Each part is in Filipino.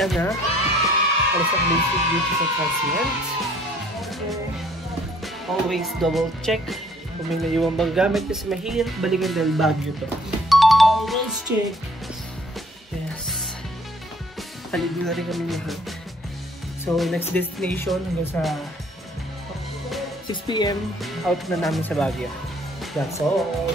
Ayan na. Alas ang basic dito sa transient. Always double check kung may naiwang bang gamit kasi mahirap balikan dahil bagyo to. Always check. Yes. Paligo na rin kami lahat. So, next destination hanggang sa 6 PM out na namin sa Baguio. That's all.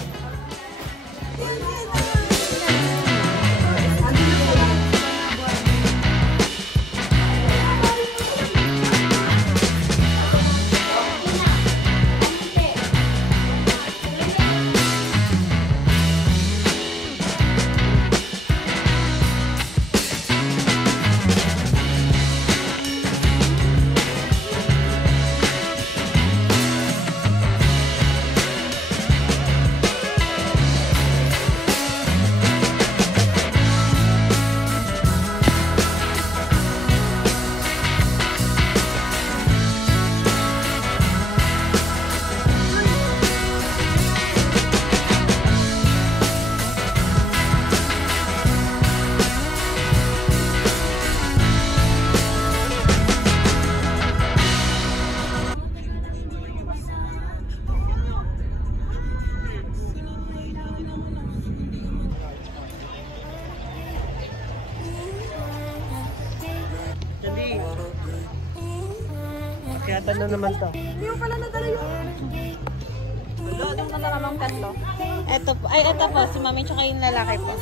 Kaya na naman to. Hindi ko pala nadala yung... Wala, doon na naman tatlo. Ito po, ay ito po, si mami tsaka yung lalaki po.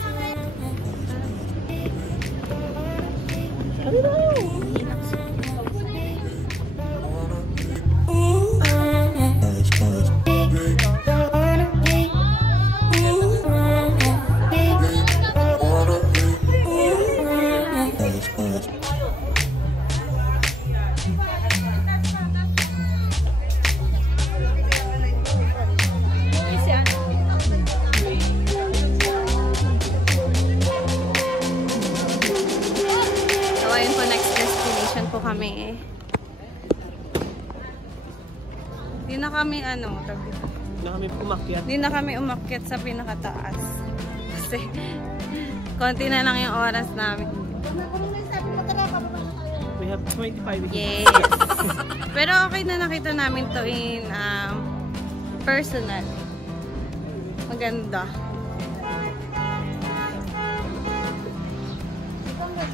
Kami. Hindi na kami Hindi na kami umakyat sa pinakataas. Kasi konti na lang yung oras namin. We have 25 minutes. Yes. Pero okay na nakita namin to in personal. Maganda.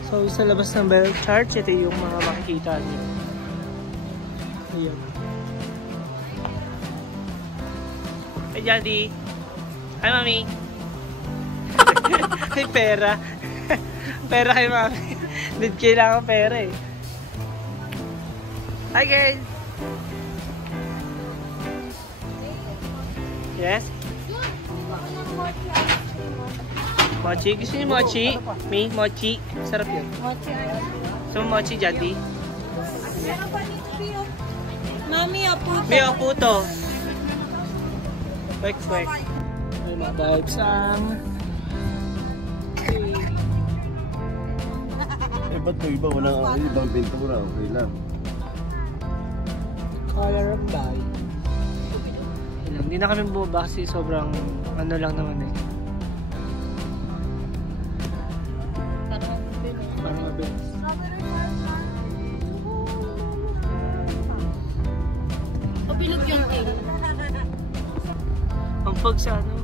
So, sa labas ng Bell Church, ito yung mga makikita niyo. Ayan. Hey, Daddy. Hi, Mami. May pera. Pera kay Mami. Hindi kailangan pera eh. Hi, girls. Yes? Mochi. Gusto niyo mochi? Me? Mochi? Sarap yun. Mochi. So, mochi, Daddy? Mami, aputo. May aputo. Kwek. May mga vibes ang... Eh, ba't may iba? Walang ibang pintura. Okay lang. Color of dye. Hindi na kami bumaba kasi sobrang ano lang naman eh. Parang mabilis. Pabilog yung tail. Ang pag sa ano?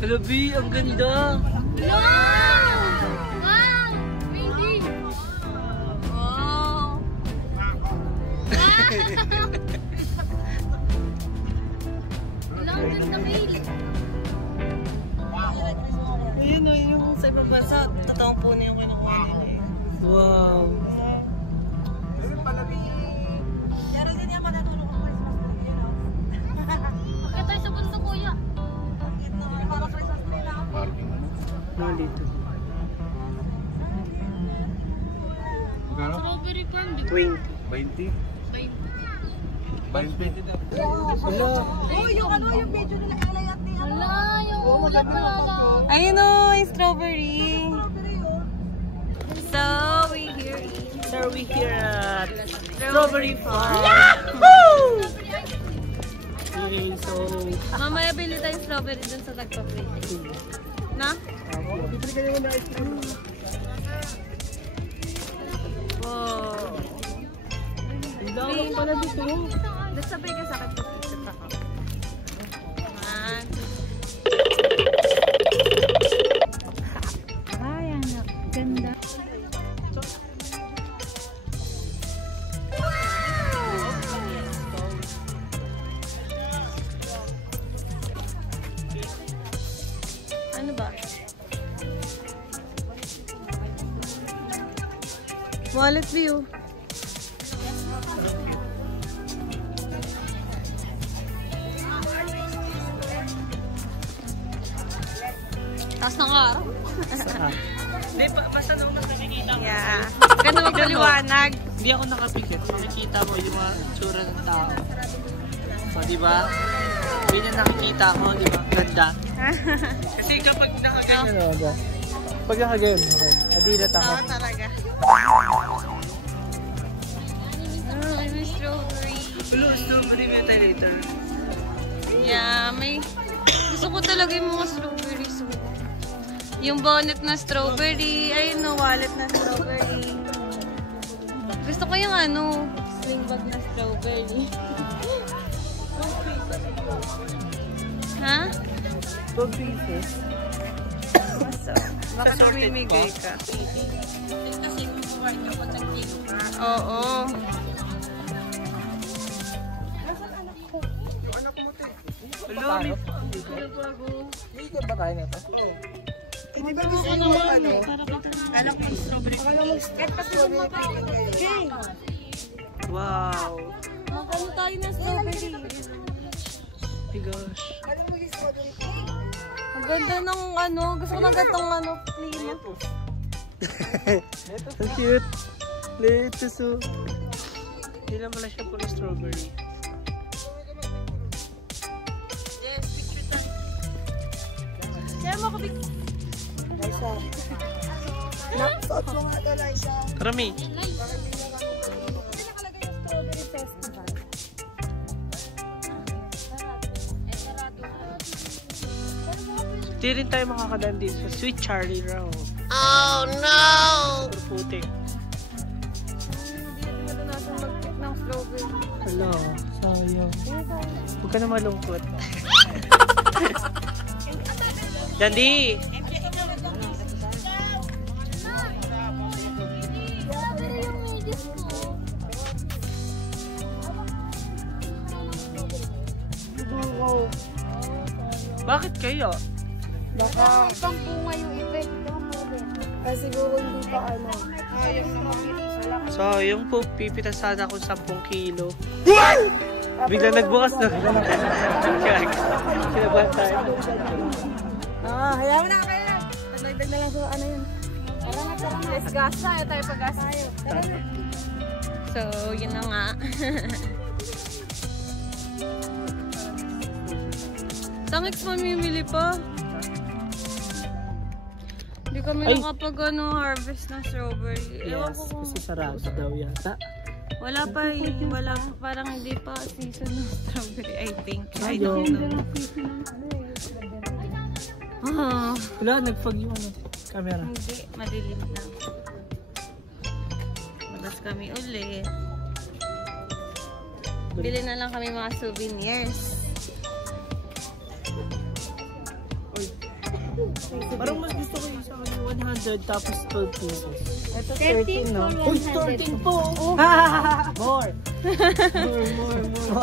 Hello B, ang ganda! No! Wow! Amazing! Wow! Wala, ang ganda mail. Ayun o, yung sa ipapasa, totoong puno yung kinukuha nila eh. Wow! Pero din niya matutulog ang Christmas tree, you know? Bakit tayo sa bunso, kuya? Para Christmas tree lang ako. Ano dito? Strawberry farm, di ba? 20. 20 daw. Wala. Oh, yung ano, yung video nila kalayat niya. Wala, yung ulat wala. Ayun o, yung strawberry. So, we here at Strawberry Farm. Yahoo! Okay, so... Mamaya bili tayong strawberry dun sa tagpa-plate. Na? Bibili ka naman na ice cream. Wow. Ang dami pala dito. Let's sabay ka sa akin. Man. Ay, anak. Ganda. Ano ba? Wallet view. Taas ng araw. Saan? Hindi, basta nung nakikita mo. Yeah. Ganda magpaliwanag. Hindi ako nakapikit. Makikita mo yung mga tsura ng tao. So, diba? Yun yung nakikita ko, diba? Ganda. Kasi kapag nakaganyan, ano ba? Pag nakaganyan, okay. Adilat ako. Oo, talaga. Ay, may strawberry. Blue strawberry ventilator. Yeah, may... Gusto ko talaga yung mga strawberries. Yung bonnet na strawberry. Ayun no, wallet na strawberry. Gusto ko yung ano, sling bag na strawberry. Ha? 12 pieces. So, baka tumimigay ka. Oo. Hello, may ikot ba tayo nito? Hindi ba gusto mo ano? Anak mo strawberry. Wow. Makano tayo na strawberry. My gosh. Ang ganda ng ano, gusto ko na gatong ano, klima. Ang cute. Lettuce. Hindi lang pala siya puro strawberry. Yes, picture time. Kaya mo ako picture. Liza. Naksuot mo nga ito, Liza. Karami. Nakalagay yung strawberry festival. Hindi rin tayo makakadaan dito sa Sweet Charlie Row. Oh no! Puro putik. Hindi natin matanasan mag-pick ng strawberry. Hala, sayang. Huwag ka na malungkot. Dandy! Bakit kayo? Baka ibang bunga yung event. Kasi siguro hindi pa ano. Sayang po, pipita sana akong 10 kilo. Bigla nagbukas na. Kinabahan tayo. Hayaan mo na kayo. Nagdag na lang sa ano yun. Tara na. Let's gas tayo, tayo pag-gas tayo. Tara na. So, yun na nga. Tangix mamimili pa. Hindi kami Ay! nakapag ano, harvest ng strawberry. Ewan ko kung... Kasi sarado daw yata. Wala pa eh. Wala pa. Parang hindi pa season ng strawberry, I think. I Ayaw. don't know. Ah, Wala, nag-fog yung ano, camera. hindi. Madilim lang. Labas kami ulit. Bili na lang kami mga souvenirs. Parang mas gusto ko yung sa kanya 100 tapos 12 pieces. Ito 13 no? Uy, 13 po! More! More!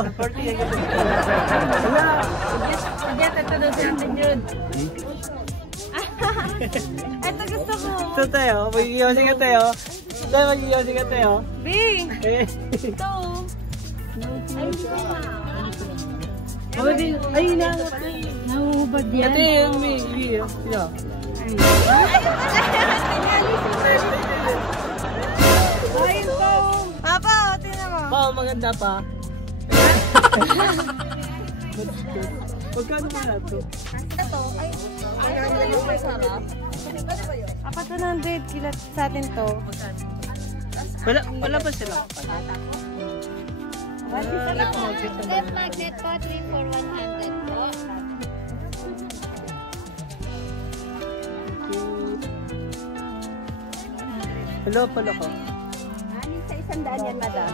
40 agad. Wala! Jet, ito daw si Ate Jude. Ito gusto ko. Ito tayo, mag-iosing ka tayo. Tayo, mag-iosing ka tayo. Bing! Eh. Ito. Ay, hindi ko na. Ay, na! Nahubad Ito yung may video. Ay, ito. Papa, tingnan mo. Wow, maganda pa. Magkano ba na ito? Ito. Ay, ano yung masarap? Apat 100 kilat sa atin to. Wala ba sila? Left magnet po, 3 for 100 po. Hello, pala ko. Anin sa 100 yan, madam.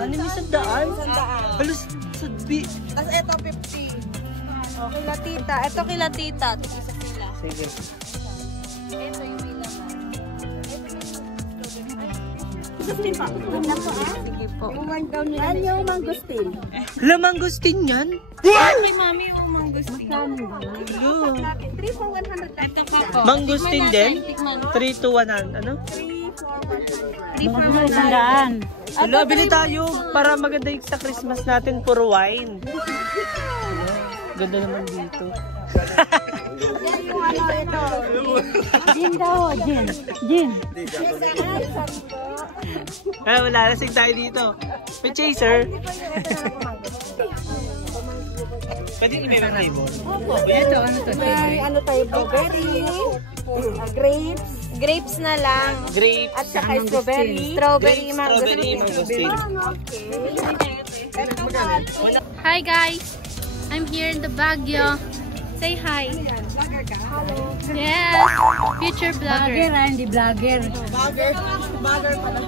Ano, may 100? 100. Halos sa Tapos ito, 50. Okay, la tita. Ito kila tita. Isa sila. Sige. Ito yung may laman. Sige po. Yan yung mangustin. Hala, mangustin yan? Kay mami yung mangustin. Hello. 3 for 100. Ito ka po. Mangustin din? 3 to 100. Ano? 3 for 100. Hello, bili tayo para maganda yung sa Christmas natin, puro wine. Ganda naman dito. Yan yung ano ito. Gin daw, gin. Gin. Wala, lasing tayo dito. May chaser. Pwede i-may flavor. Opo. Ito, ano to? Ano tayo, blueberry, grapes. Grapes na lang. Grapes. At saka strawberry. Strawberry, Strawberry, mangosteen. Hi guys! I'm here in the Baguio. Say hi. Yes! Future vlogger. Hindi vlogger. Vlogger pala.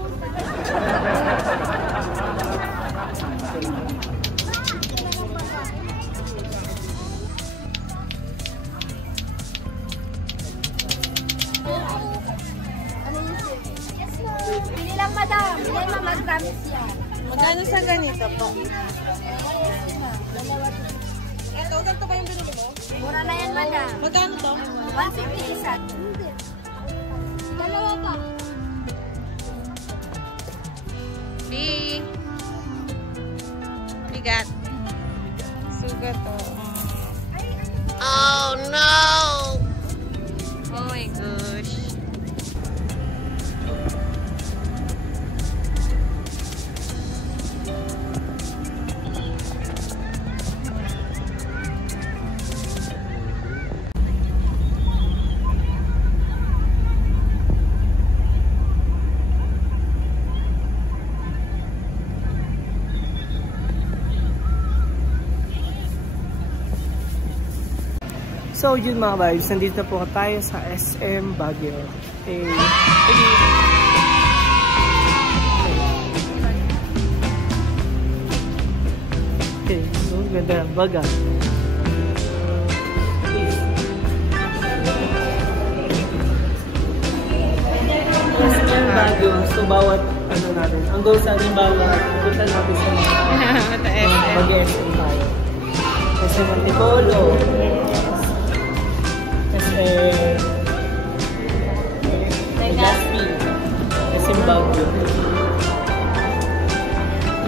Pili lang, madam. Yan, mag-promise yan. Magkano sa ganito po? Ito, ganito ba yung binili mo? Mura na yan, madam. Magkano to? 150 isa. Dalawa pa. B. Bigat. Sugat to. Oh no! Oh my gosh. So yun mga vibes, nandito po tayo sa SM Baguio. Okay, so ganda ng baga. SM Baguio, so bawat ano natin, ang goal sa atin bawat punta natin sa mga mag-SM tayo. SM Antipolo. Legazpi, SM Baguio.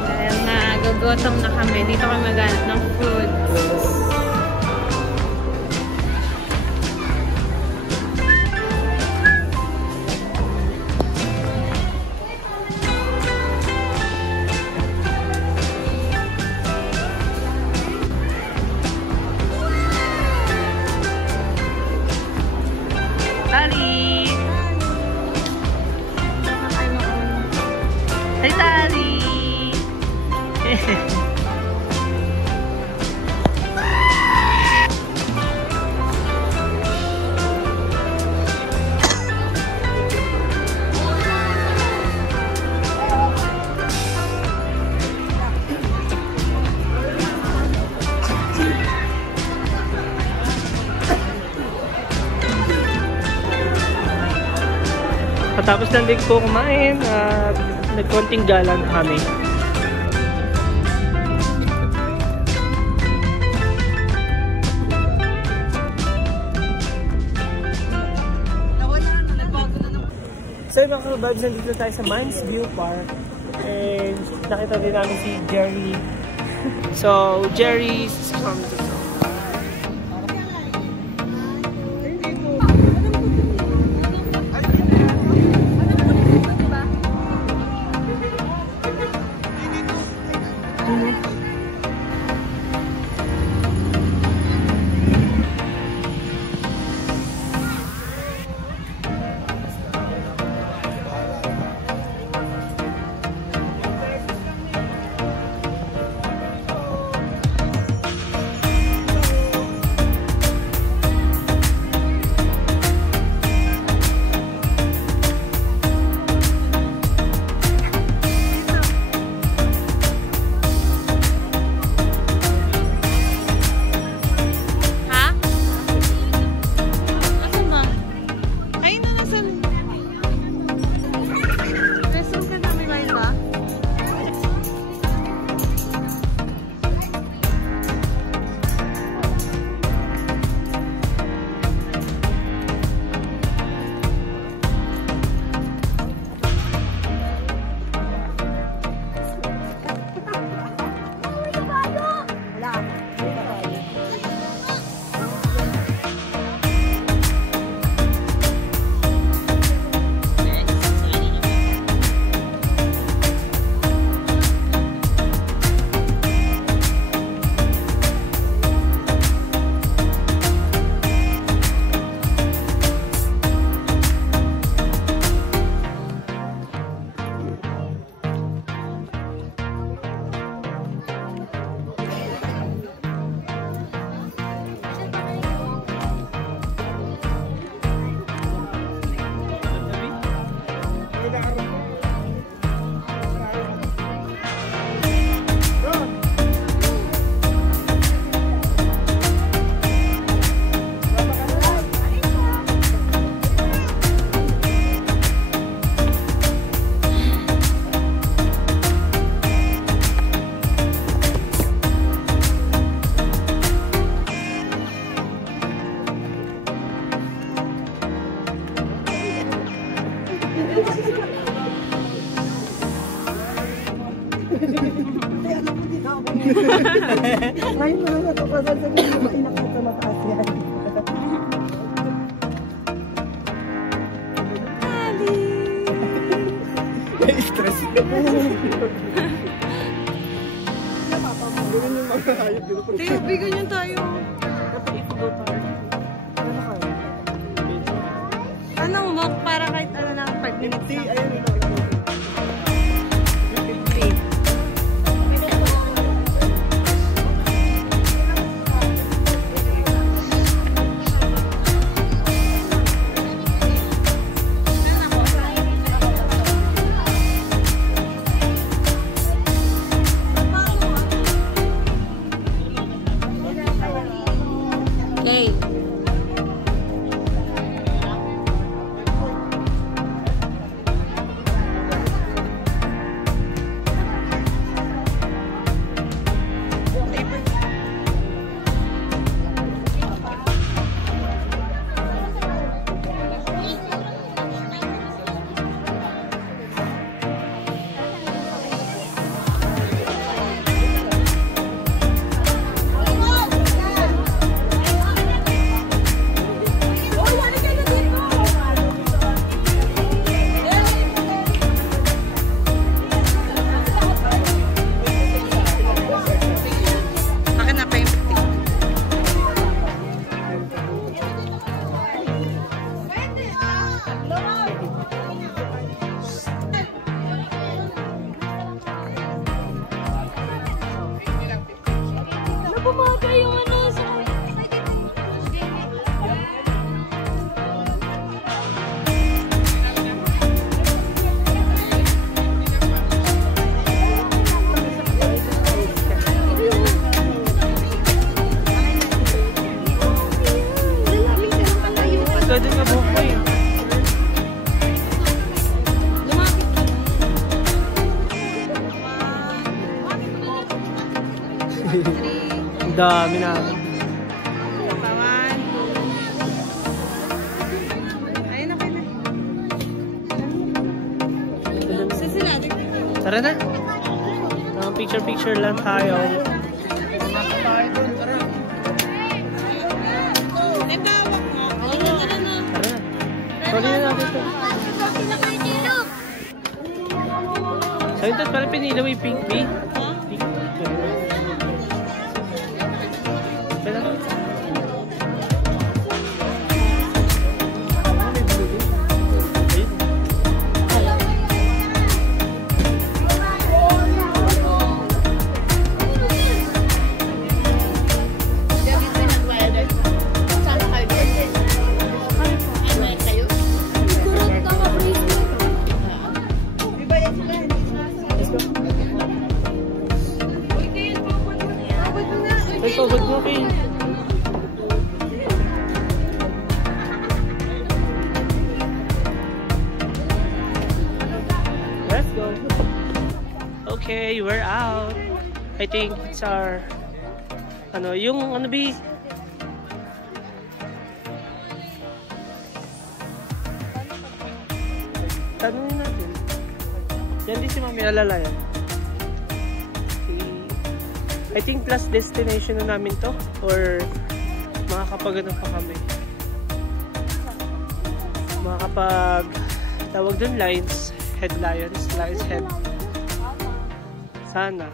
Dahil nagugutom na kami, dito kami maghanap ng food. Tali! Hey, Tali! Patapos lang din po kumain at nagkonting galang kami. So yung mga vibes, nandito tayo sa Mines View Park and nakita din namin si Jerry. So Jerry's from the Ngayon na lang ito pa sa sabihin mo, inak na ito mataas yan. May stress. Tayo, bigyan niyo tayo. Anong walk para kahit ano lang 5 minutes lang. Okay. Pumaga yung ano sa... Ganda nga buhok ko eh. Ang dami na. Pawan. Ayun na kayo na. Sasinabi. Tara na. Picture-picture lang tayo. May bawak mo. Tara na. Tara na. Sorry na natin ito. So ito pala pinilaw yung pink bee. Pink bee. Ito, good looking. Let's go. Okay, we're out. I think it's our yung ano ba? Tanungin natin. Yan din si Mami Alala yan. I think last destination na namin to or makakapag-ano pa kami. Makakapag tawag dun lions head. Sana.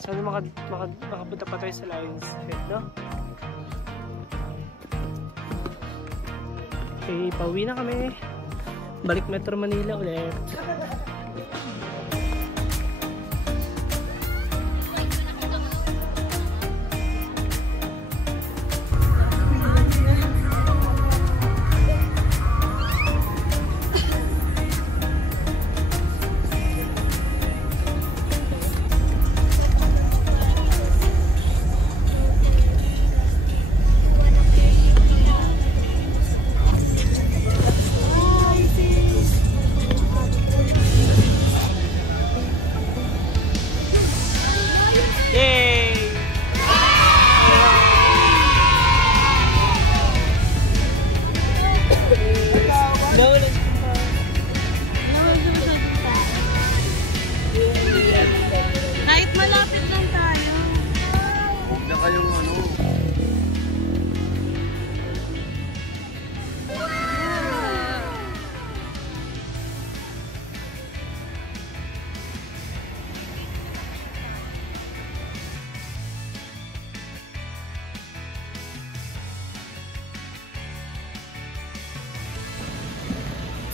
Sana makapunta pa tayo sa Lions Head, no? Okay, pauwi na kami. Balik Metro Manila ulit.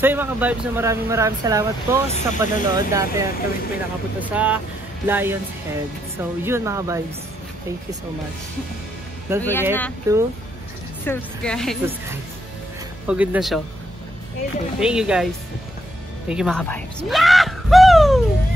So yung mga vibes na maraming salamat po sa panonood natin at kami po nakapunta sa Lion's Head. So yun mga vibes. Thank you so much. Don't forget to subscribe. Pagod na siya. Thank you guys. Thank you mga vibes. Yahoo!